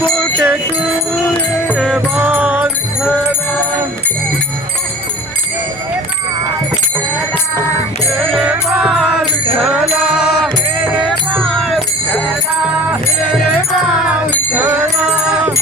বটে তুলে বাল খেলা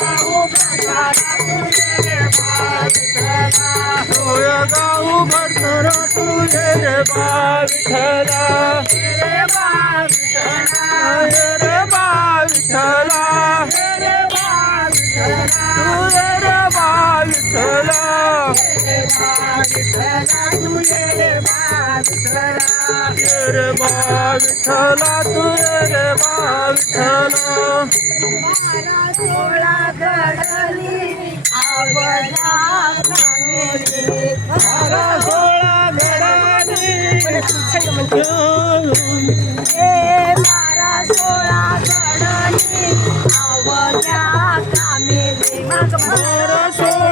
गाऊ भटरा तू रे बा विठ्ठला. रे बा विठ्ठला. रे बा विठ्ठला तू रे बा विठ्ठला सोळा गडली आवडा कामेरी बारा सोळा हे बारा सोळा गडली. आवड्या कामेरी बारा सोळा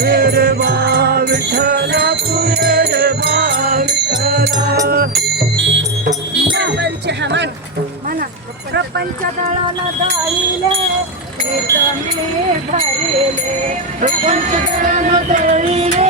ये विठ्ठला रे विठ्ठला प्रपंच हमान म्हणा. प्रपंच दळाला दळिले भरिले. प्रपंच दळाला दळिले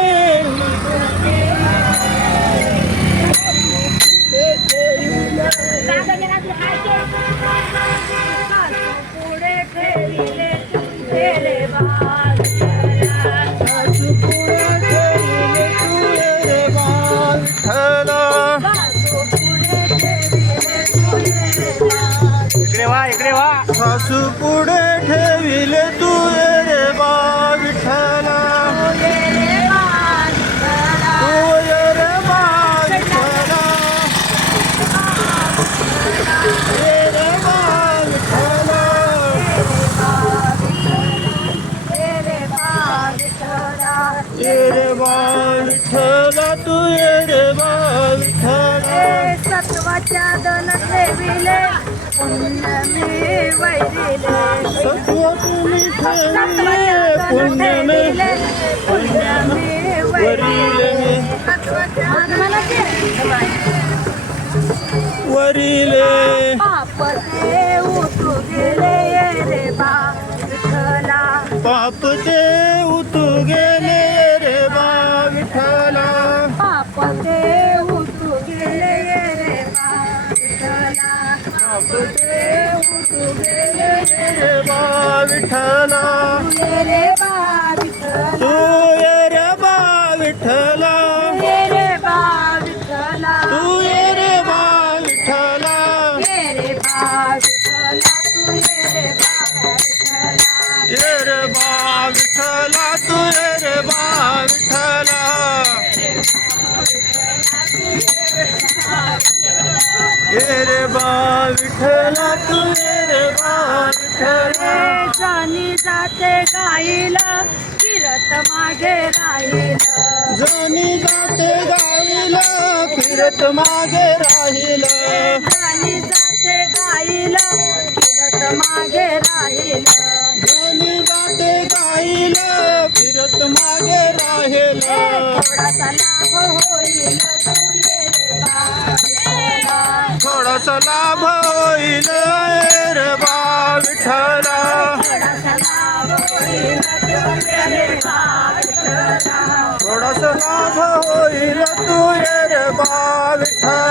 बाजूला. सासू पुढे ठेविले तू रे बा विठ्ठला. तू रे बा विठ्ठला. सत्वाच्या दन ठेविले. सत्व तुम्ही ठेविले सत्वाच्या दन पुण्य मे ठेविले पुण्यमी वैरिले। वरिले। मला ते वरिले पाप ते रे विठ्ठला तू ये रे बा विठ्ठला तू ये रे बा विठ्ठला ये रे बा विठ्ठला तू ये रे बा विठ्ठला ये रे बा विठ्ठला तू ये रे बा जानी जाते गाईला फिरत मागे राहील. जणी जाते गाईला फिरत मागे राहील. जानी जाते गाईला फिरत मागे राहील. जणी जाते गाईला फिरत मागे राहील. थोडासा लाभ होईल सलाम होइले रे बाप ठरा थोड़ा सलाम होइले तू रे बाप ठरा